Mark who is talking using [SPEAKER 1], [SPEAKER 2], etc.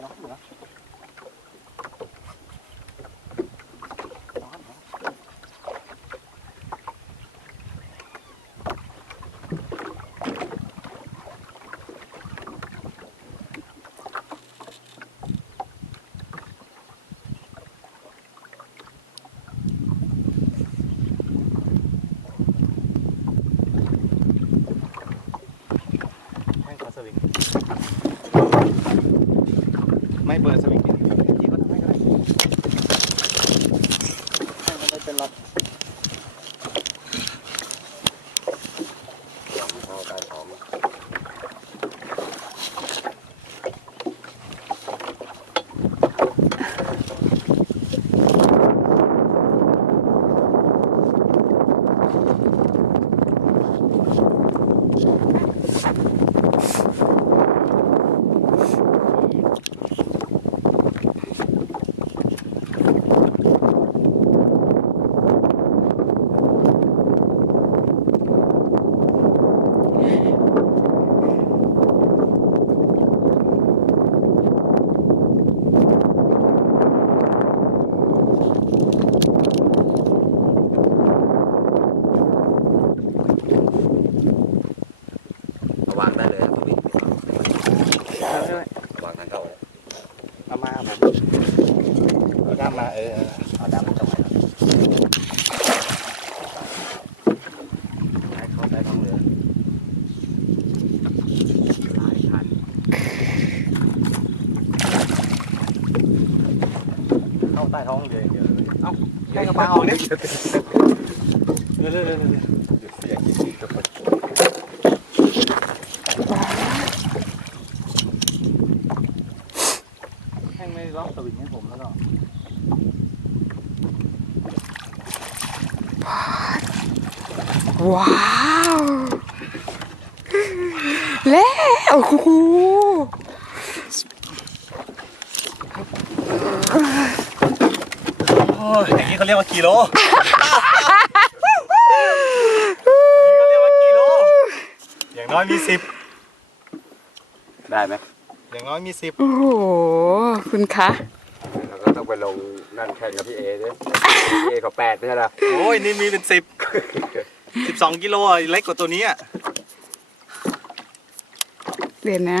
[SPEAKER 1] Gracias. ไม่เปิดสวิงพี่ก็ทำให้ก็ได้ไม่เป็นไร
[SPEAKER 2] เข้าใต้ท้อง เอาวางได้เลยครับพี่วางทางเข้าเลย
[SPEAKER 1] เอามาผม เอาด้ามาเออ
[SPEAKER 2] เอาด้ามมันตรงไหนให้เข้าใต้ท้องเรือหลายพัน
[SPEAKER 1] เข้าใต้ท้องเรืออย่างเดียวเลยเอ้า
[SPEAKER 2] ให้กระเป๋า
[SPEAKER 1] เป๋า
[SPEAKER 2] เนี่
[SPEAKER 1] เนี่ยยเร็วเร็วเร็ว
[SPEAKER 2] หยุดเสียงกินทุกคน
[SPEAKER 1] ๆให้ไม่ล็อกสวิงให้ผมแล้วก็
[SPEAKER 3] ว้าวแล้วโอ้โห
[SPEAKER 1] โอ้ยอย่างนี้เขาเรียกว่ากิโลอย่างนี้เขาเรียกว่ากิโล อย่างน้อยมีสิบ
[SPEAKER 2] ได้ไหม
[SPEAKER 1] อย่างน้อยมีสิบ
[SPEAKER 3] โอ้โห คุณคะ
[SPEAKER 2] เราก็ต้องไปลงนั่นแข่งกับพี่เอด้วยพี่เอเขาแปดไม่ใช่เหรอ
[SPEAKER 1] โอ้ยนี่มีเป็นสิบ สิบสองกิโลอะเล็กกว่าตัวนี้อะ
[SPEAKER 3] เดี๋ยวนะ